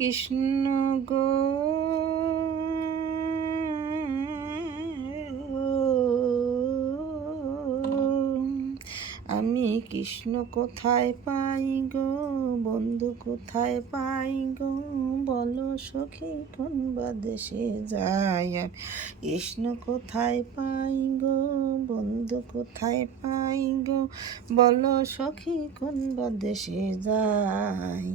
কৃষ্ণ গো আমি কৃষ্ণ কোথায় পাই গো, বন্ধু কোথায় পাই গো, বলো সখী কোন বা দেশে যাই। কৃষ্ণ কোথায় পাই গো, বন্ধু কোথায় পাই গো, বলো সখী কোন বা দেশে যাই।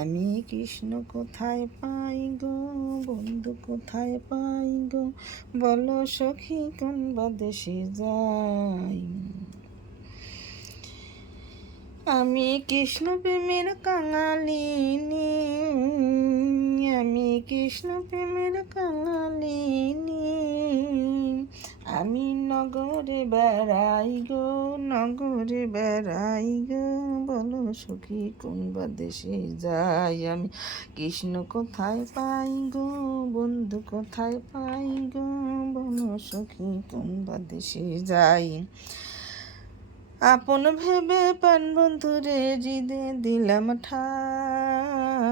আমি কৃষ্ণ কোথায় পাই গো, বন্ধু কোথায় পাই গো, বলো সখী কোন বা দেশে যাই। আমি কৃষ্ণ প্রেমের কাঙালিনী, আমি কৃষ্ণ প্রেমের কাঙালিনী, আমি নগরে বেড়াই গো, নগরে বেড়াই গো, বলো সখী কোন বা দেশে যাই। আমি কৃষ্ণ কোথায় পাই গো, বন্ধু কোথায় পাই গো, বলো সখী কোন বা দেশে যাই। আপন ভেবে প্রাণ বন্ধুরে হৃদে দিলাম ঠাই,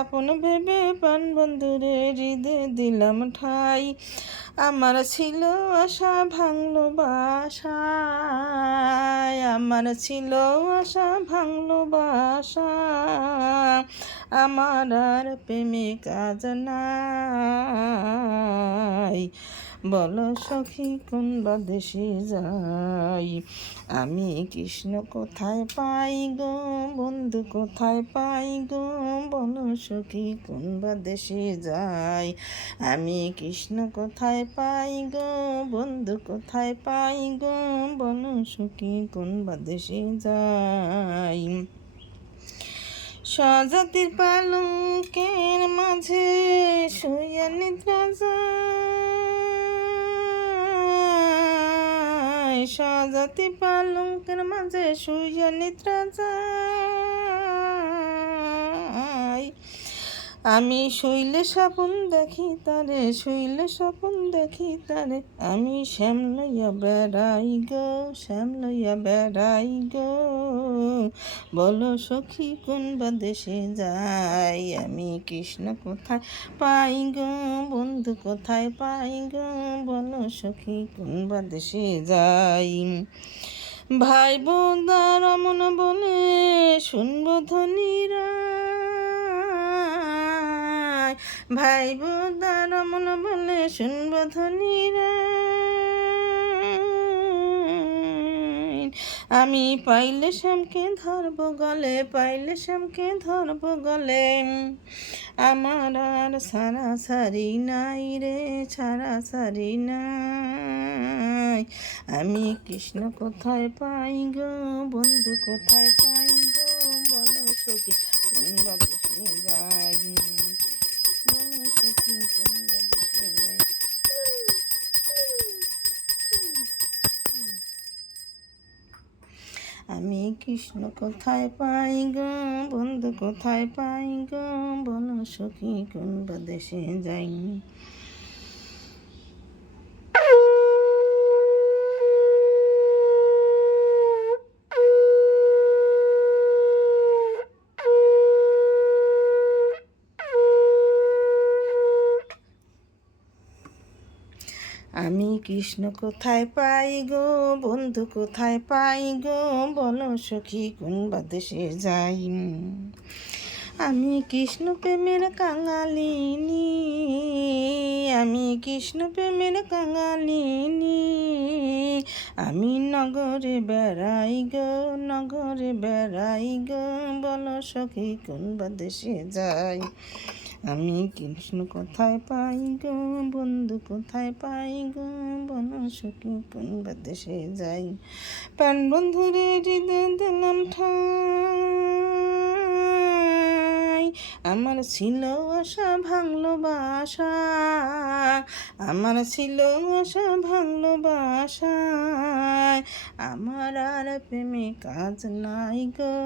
আপন ভেবে প্রাণ বন্ধুরে হৃদে দিলাম ঠাই। আমার ছিল আশা ভাঙলো বাসা, আমার ছিল আশা ভাঙলো বাসা, আমার আর প্রেমে কাজ নাই, বলো সখী কোন বা দেশে যাই। আমি কৃষ্ণ কোথায় পাই গো, বন্ধু কোথায় পাই গো, বলো সখী কোন বা দেশে যাই। আমি কৃষ্ণ কোথায় পাই গো, বন্ধু কোথায় পাই গো, বলো সখী কোন বা দেশে যাই। স্বজাতির পালঙ্কের মাঝে শুইয়া নিদ্রা যায়, স্বজাতি পালঙ্কের মাঝে শুইয়া নিদ্রা যায়। আমি শৈলে স্বপন দেখি তারে, শৈলে স্বপন দেখি তারে, আমি শ্যাম লইয়া বেড়াই গো, শ্যাম লইয়া বেড়াই গো, বলো সখী কোন বা দেশে যাই। আমি কৃষ্ণ কোথায় পাই গো, বন্ধু কোথায় পাই গো, বলো সখী কোন বা দেশে যাই। ভাই বোনরা রমন বলে শুনবো ধনীরা, ভাই বোনরা রমন বলে শুনবো ধনীরা, আমি পাইলে শ্যামকে ধরব গলে, পাইলে শ্যামকে ধরব গলে, আমার আর সারা সারি নাই রে, ছাড়া সারি নাই। আমি কৃষ্ণ কোথায় পাই গো, বন্ধু কোথায় পাই গো, বলো সখী কোন বা দেশে যাই, বলো সখী কোন বা দেশে যাই। আমি কৃষ্ণ কোথায় পাই গো, বন্ধু কোথায় পাই গো, বলো সখী কোন বা দেশে যাই। আমি কৃষ্ণ কোথায় পাই গো, বন্ধু কোথায় পাই গো, বলো সখী কোন বা দেশে যাই। আমি কৃষ্ণ প্রেমের কাঙালিনী, আমি কৃষ্ণ প্রেমের কাঙালিনী, আমি নগরে বেড়াই গো, নগরে বেড়াই গো, বলো সখী কোন বা দেশে যাই। আমি কৃষ্ণ কোথায় পাই গো, বন্ধু কোথায় পাই গো, বলো সখী কোন বা দেশে যাই। প্রাণ বন্ধুরে হৃদয় দিলাম ঠাই, আমার ছিল আশা ভাঙলো বাসা, আমার ছিল আশা ভাঙলো বাসা, আমার আর প্রেমে কাজ নাই গো,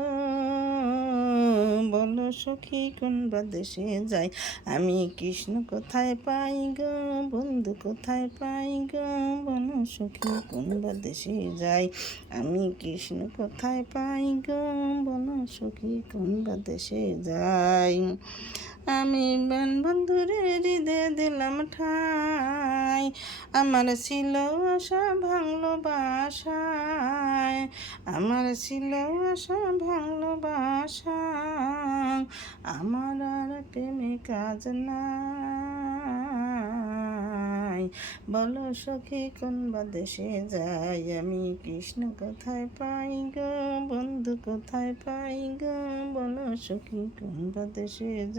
বলো সখী কোন বা দেশে যাই। আমি কৃষ্ণ কোথায় পাই গো, বন্ধু কোথায় পাই গো, বলো সখী কোন বা দেশে যাই। আমি কৃষ্ণ কোথায় পাই গো, বলো সখী কোন বা দেশে যাই। আমি বন্ধুরে হৃদয়ে দিলাম ঠাই, আমার ছিল আশা ভাঙলো বাসায়, আমার ছিল আশা ভাঙলো বাসা, আমার আর প্রেমে কাজ নাই। বলো সখী কোন বা দেশে যাই। আমি কৃষ্ণ কোথায় পাই গো, বন্ধু কোথায় পাই গো, বলো সখী কোন বা দেশে যাই।